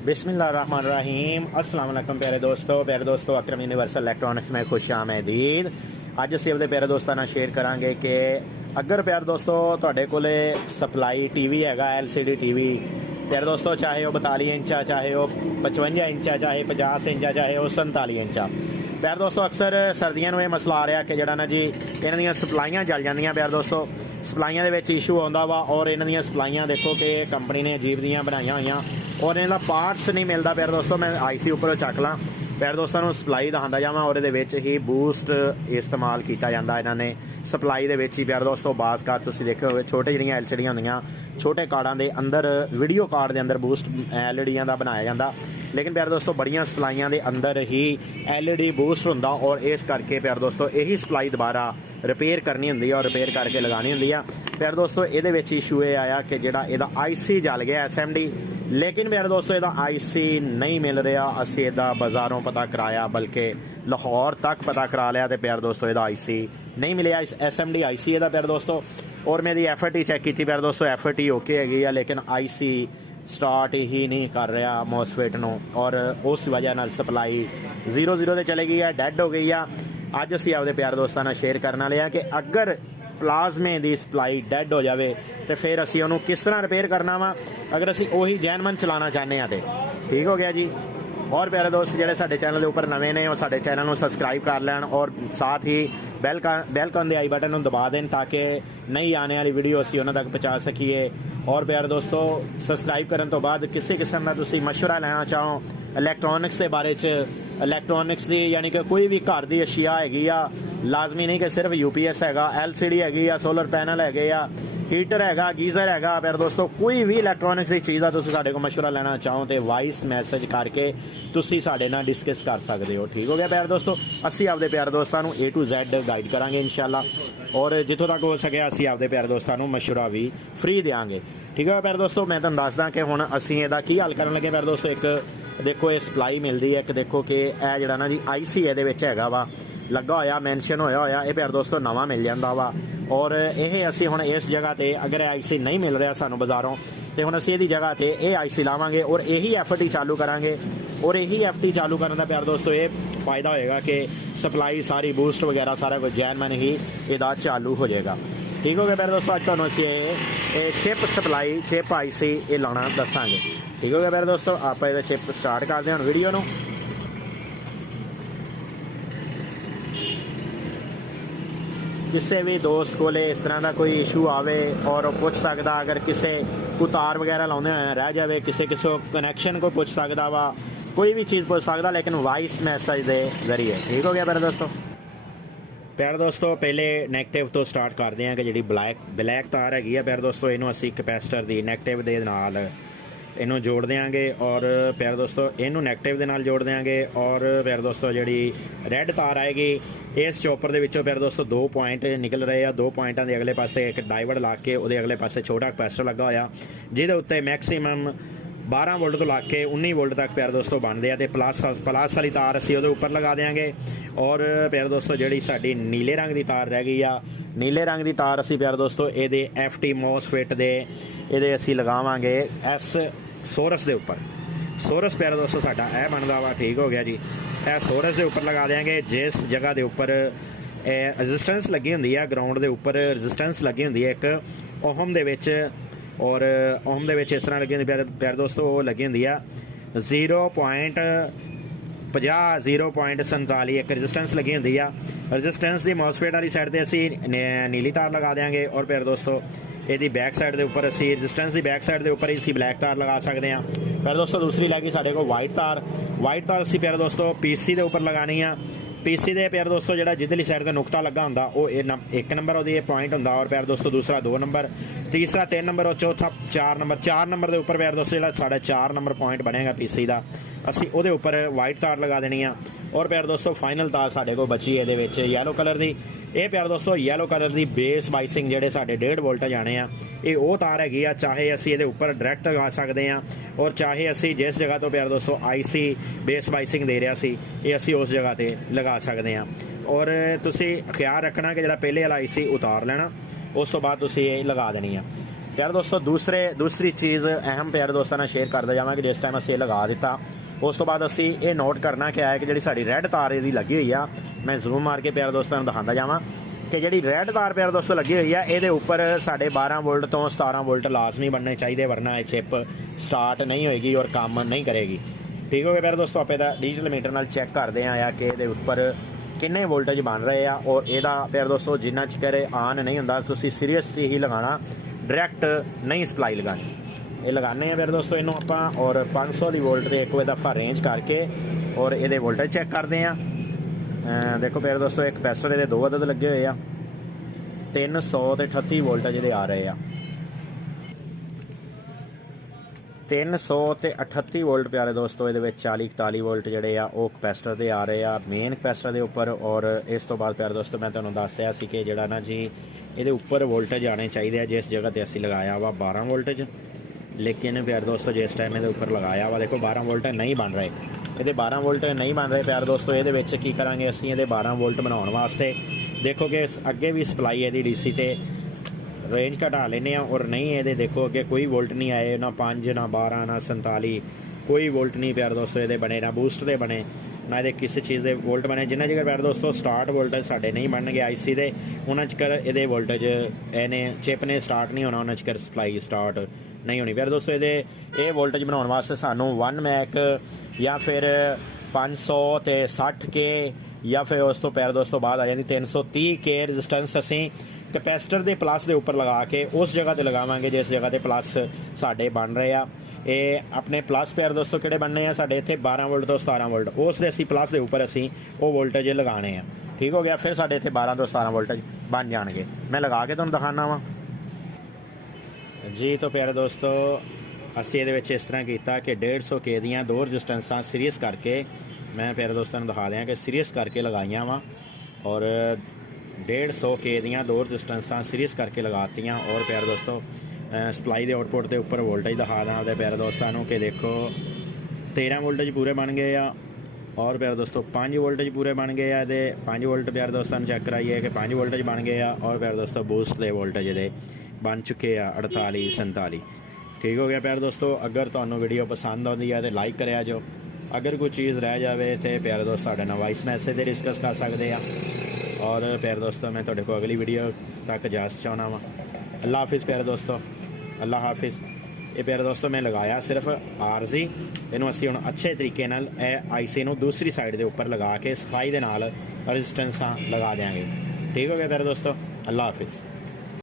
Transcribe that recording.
बिस्मिल्लाहिर्रहमानिर्रहीम। अस्सलाम वालेकुम प्यारे दोस्तों अकरम यूनिवर्सल इलेक्ट्रॉनिक्स में खुश आमदीद। अज असीं अपने प्यारे दोस्तों नाल शेयर करांगे कि अगर प्यारे दोस्तों तुहाडे कोले सप्लाई टीवी हैगा LCD टीवी प्यारे दोस्तों, चाहे वह 42 इंचा, चाहे वह 55 इंचा, चाहे 50 इंचा, चाहे वह 47 इंचा। प्यारे दोस्तों अक्सर सर्दियों में यह मसला आ रहा कि जड़ा ना जी इन्हां दीयां सप्लाइयां जल जांदियां। प्यारे दोस्तों सप्लाइयां दे विच इशू आउंदा वा और इन्हां दीयां सप्लाइयां देखो कि कंपनी ने अजीब दियां बनाईयां होईयां और इन्हां दा पार्ट्स नहीं मिलता। प्यारे दोस्तों मैं IC उपर चक ला, प्यारे दोस्तों नूं सप्लाई दखांदा जावां और इहदे विच ही बूस्ट इस्तेमाल कीता जांदा। इन्हां ने सप्लाई दे विच ही प्यारे दोस्तों बास कार्ड तुसीं देखे होवे छोटे जिहड़ियां LCD होंदियां, छोटे कार्डां दे अंदर वीडियो कार्ड दे अंदर बूस्ट LEDियां दा बनाया जांदा। लेकिन प्यारे दोस्तों बड़ियां सप्लाइयां दे अंदर ही LED बूस्ट हुंदा और इस करके प्यारे दोस्तों यही सप्लाई दोबारा रिपेयर करनी हुंदी और रिपेयर करके लगानी हुंदी आ। प्यारे दोस्तों इहदे विच इशू ये आया कि जिहड़ा इहदा IC जल गया SMD, लेकिन प्यारे दोस्तों इहदा IC नहीं मिल रहा। असीं इहदा बाज़ारों पता कराया, बल्कि लाहौर तक पता करा लिया, तो प्यारे दोस्तों इहदा IC नहीं मिले। SMD IC इहदा प्यारे दोस्तों, और मेरी FAT चेक की प्यारे दोस्तों, FAT ओके हैगी आ, लेकिन IC स्टार्ट ही नहीं कर रहा मॉसफेट नूं और उस वजह नाल सप्लाई 0-0 ते चली गई है, डैड हो गई है। अज असीं आपदे प्यारे दोस्तां नाल शेयर करन वाले कि अगर प्लाज्मे की सप्लाई डैड हो जाए तो फिर असीं उहनूं किस तरह रिपेयर करना वा, अगर असीं उही जैनमन चलाना चाहते हैं तो ठीक हो गया जी। और प्यारे दोस्त जिहड़े साडे चैनल के उपर नवे ने वो साडे चैनल को सबसक्राइब कर लैन और साथ ही बेल दे आई बटन को दबा दें ताकि नई आने वाली वीडियो असीं उन्हां तक पहुँचा सकीए। और प्यारे दोस्तों सबसक्राइब करने तो बाद किसी किस्म का तुसीं मशवरा लेना चाहो इलैक्ट्रॉनिक्स के बारे इलैक्ट्रॉनिक्स की, यानी कि कोई भी घर की अशिया हैगी आ, लाजमी नहीं कि सिर्फ UPS हैगा, LCD हैगी आ, सोलर पैनल हैगे आ, हीटर हैगा, गीज़र हैगा। प्यारे दोस्तों कोई भी इलैक्ट्रॉनिक्स की चीज़ आ तुसीं साडे कोल मशवरा लेना चाहो तो वॉइस मैसेज करके तुसीं साडे नाल डिस्कस कर सकते हो। ठीक हो गया प्यारे दोस्तों। असीं आपदे प्यारे दोस्तां नूं A to Z गाइड करांगे इंशाअल्लाह, और जिथों तक हो सके असीं आपदे प्यारे दोस्तां नूं मशवरा भी फ्री देंगे। ठीक है प्यारे दोस्तों, मैं तुहानूं दसदा कि हुण असीं इहदा की हल करन लगे। प्यारे दोस्तों एक देखो ये सप्लाई मिलती है, एक देखो कि यह जिहड़ा ना जी IC इहदे विच हैगा वा लगा होया, मैंशन होया ये प्यारे दोस्तों नवां मिल जांदा वा। और यह असीं हुण इस जगह ते अगर IC नहीं मिल रहा सानूं बाज़ारों तो हुण असीं इहदी जगह ते ये IC लावांगे और यही FAT चालू करांगे। और यही FAT चालू करने का प्यारे दोस्तों ये फ़ायदा होएगा कि सप्लाई सारी बूस्ट वगैरह सारा कुछ जैनमन ही इहदा चालू हो जाएगा। ठीक हो गया प्यारे दोस्तों, अज तुहानूं असीं चिप सप्लाई चिप IC ये लाना दसांगे। ठीक हो गया प्यारे दोस्तों, आप इहदा चिप स्टार्ट करते हैं वीडियो नूं। किसी भी दोस्त को इस तरह का कोई इशू आवे और पूछ सकता, अगर किसी को तार वगैरह लाने रह जाए, किसी कनैक्शन को पूछ सकता वा, कोई भी चीज़ पूछ सकता, लेकिन वॉइस मैसेज के जरिए। ठीक हो गया प्यारे दोस्तों। प्यारे दोस्तों पहले नैगेटिव तो स्टार्ट करते हैं कि जी ब्लैक तार हैगी है प्यारे दोस्तों, इनू असी कैपेसिटर की नैगेटिव के नाल इनू जोड़ देंगे और प्यारे दोस्तों इनू नैगेटिव के नाल जोड़ देंगे। और प्यारे दोस्तों जी रैड तार आएगी इस चॉपर के विचों प्यारे दोस्तों 2 पॉइंट निकल रहे हैं। 2 पॉइंटों के अगले पासे एक डाइवर्ड ला के वो अगले पासे छोटा कैपेसिटर लगा होया जिहदे उत्ते मैक्सीमम 12 वोल्ट तो ला के 19 वोल्ट तक प्यारे दोस्तों बनते हैं। तो प्लस वाली तार असी वो उपर लगा देंगे। और प्यारे दोस्तों जी साडी नीले रंग की तार रह गई आ, नीले रंग की तार असी प्यारे दोस्तों ये FT मॉसफेट दे ये असी लगावांगे S सोरस के उपर। सोरस प्यारे दोस्तों साडा यह बनता वा। ठीक हो गया जी, यह सोरस के उपर लगा देंगे जिस जगह के उपर रजिस्टेंस लगी होंदी है, ग्राउंड के उपर रजिस्टेंस लगी होंदी है एक ओहम दे विच, और ओहम दे विच इस तरह लगी होंदी प्यारे दोस्तों वो लगी होंदी है 0.50 0.47 एक रजिस्टेंस लगी होंदी है। रजिस्टेंस की मॉसफेट वाली साइड पर असी नीली तार लगा देंगे और प्यारे दोस्तों यदि बैक साइड के उपर असी रजिस्टेंस की बैक साइड के उपर असी ब्लैक तार लगा सकते हैं। प्यारे दोस्तों दूसरी लगी साढ़े को वाइट तार असी प्यारे दोस्तों PC के उपर लगानी है। PC के प्यारे दोस्तों जो जिधरली साइड का नुकता लगा होंदा वो 1 नंबर वो पॉइंट होंदा, और प्यारे दोस्तों दूसरा 2 नंबर, तीसरा 3 नंबर और चौथा 4 नंबर। 4 नंबर के उपर प्यारे दोस्तों जो साढ़ा 4 नंबर पॉइंट बनेगा PC का, असी वो उपर वाइट तार लगा देनी है। और प्यारे दोस्तों फाइनल तार साढ़े को बची है येलो कलर की। ये प्यारे दोस्तों येलो कलर की बेस बाइसिंग जोड़े साढ़े 1.5 वोल्ट जाने आ, ये वो तार हैगी आ, चाहे असी ये उपर डायरैक्ट लगा सकते हैं और चाहे असी जिस जगह तो प्यारे दोस्तों IC बेस बाइसिंग दे रहा सी ये असी उस जगह पर लगा सकते हैं। और तुसी ख्याल रखना कि जो पहले वाला IC उतार लेना, उस तो बाद तुसी ये लगा देनी है। प्यारे दोस्तों दूसरी चीज़ अहम प्यारे दोस्तों ਨਾਲ शेयर करते जावांगे। जिस टाइम ਅਸੀਂ ਇਹ लगा दिता उस तो बाद ਅਸੀਂ ਇਹ नोट करना कि है कि जी साड़ी रैड तार ਇਹਦੀ लगी हुई आ, मैं जूम मार के प्यारे दोस्तों दिखाता जावां कि जी रैड तार प्यारे दोस्तों लगी हुई है, ये उपर 12.5 वोल्ट तो 17 वोल्ट लाजमी बनने चाहिए, वरना ये चिप स्टार्ट नहीं होएगी और काम नहीं करेगी। ठीक हो गया प्यारे दोस्तों, आप डिजिटल मीटर नाल चैक करते हैं कि ये उपर किन्ने वोल्टेज बन रहे हैं। और यदा प्यारे दोस्तों जिन्ना चिकर ऑन नहीं होंदा तुसीं सीरीयस ही लगाना, डायरैक्ट नहीं सप्लाई लगानी। ये लगाने हैं प्यारे दोस्तों इनू आपां और 500 की वोल्ट के एक दफ़ा रेंज करके और ये वोल्टेज चैक करते हैं। देखो प्यारे दोस्तों एक कैपेसिटर ये 2 अदद लगे हुए हैं, 300 ते 38 वोल्टेज ये आ रहे हैं, 300 ते 38 वोल्ट प्यारे दोस्तों। ये 40-41 वोल्ट जोड़े आ वो कैपेसिटर के आ रहे हैं मेन कैपेसिटर के उपर। और इस तो बाद प्यारे दोस्तों मैं तुहानूं दस्सिया सी कि जिहड़ा ना जी ये उपर वोल्टेज आने चाहिए, जिस जगह पर असीं लगाया वा 12 वोल्टेज, लेकिन प्यारे दोस्तों जिस टाइम ये उपर लगाया वा देखो 12 वोल्ट नहीं बन रहे, ये 12 वोल्ट नहीं बन रहे प्यारे दोस्तों। ये की करांगे असीं ये 12 वोल्ट बनाने वास्ते देखो कि अगे भी सप्लाई है डीसी ते रेंज घटा लेने और नहीं ये देखो अगे कोई वोल्ट नहीं आए, ना 5 ना 12 ना 47 कोई वोल्ट नहीं प्यारे दोस्तों ये बने, ना बूस्ट के बने ना ये किसी चीज़ के वोल्ट बने। जिन्ना चिर प्यारे दोस्तों स्टार्ट वोल्टेज साढ़े नहीं बन गए IC के, उन्होंने चिकर ये वोल्टेज इन्हें चिप ने स्टार्ट नहीं होना, उन्होंने चिकर सप्लाई स्टार्ट नहीं होनी। प्यारे दोस्तों ये वोल्टेज बनाने वास्ते सानू 1 मैक या फिर 500 ते 60 के या फिर उस तो प्यारे दोस्तों बाद आ जाती 330 के रजिस्टेंस असी कैपेसिटर के प्लस के उपर लगा के उस जगह पर लगावांगे जिस जगह पर प्लस साढ़े बन रहे हैं। ये अपने प्लस प्यारे दोस्तों किहड़े बनने हैं साढ़े इत्थे 12 वोल्ट तो 17 वोल्ट, उस दे असी प्लस के उपर असी वो वोल्टेज लगाने हैं। ठीक हो गया, फिर साढ़े इत्थे 12 तो 17 वोल्टेज बन जाएंगे। मैं लगा के तुहानूं दिखाना वा जी। तो प्यारे दोस्तों असी ये इस तरह किया कि 150 के दियाँ 2 रजिस्टेंसा सीरीयस करके मैं प्यारे दोस्तों दिखा दें कि सीरीयस करके लगाइया वा और 150 के दियाँ 2 रजिस्टेंसा सीरीयस करके लगातियाँ। और प्यारे दोस्तों सप्लाई के आउटपुट के उपर वोल्टेज दिखा दें तो प्यारे दोस्तों कि देखो 13 वोल्टेज पूरे बन गए आ और प्यारे दोस्तों 5 वोल्टेज पूरे बन गए आ। 5 वोल्ट प्यारे दोस्तों चेक कराइए कि 5 वोल्टेज बन गए आ और प्यारे दोस्तों बूस्ट के वोल्टेज ये बन चुके हैं 48-47। ठीक हो गया प्यारे दोस्तों, अगर तुहानू वीडियो पसंद आती है तो लाइक करिया जो, अगर कोई चीज़ रह जाए तो प्यारे दोस्त साढ़े नाल वॉइस मैसेज से डिस्कस कर सकते हैं। और प्यारे दोस्तों मैं तुहाडे को अगली वीडियो तक इजाज़त चाहना वा। अल्लाह हाफिज़ प्यारे दोस्तों, अल्लाह हाफिज़। ये प्यारे दोस्तों मैं लगाया सिर्फ आरजी, इनू असी हुण अच्छे तरीके नाल IC नू दूसरी साइड के उपर लगा के सफाई दे नाल रजिस्टेंसा लगा देंगे। ठीक हो गया प्यारे दोस्तों, अल्लाह हाफिज़।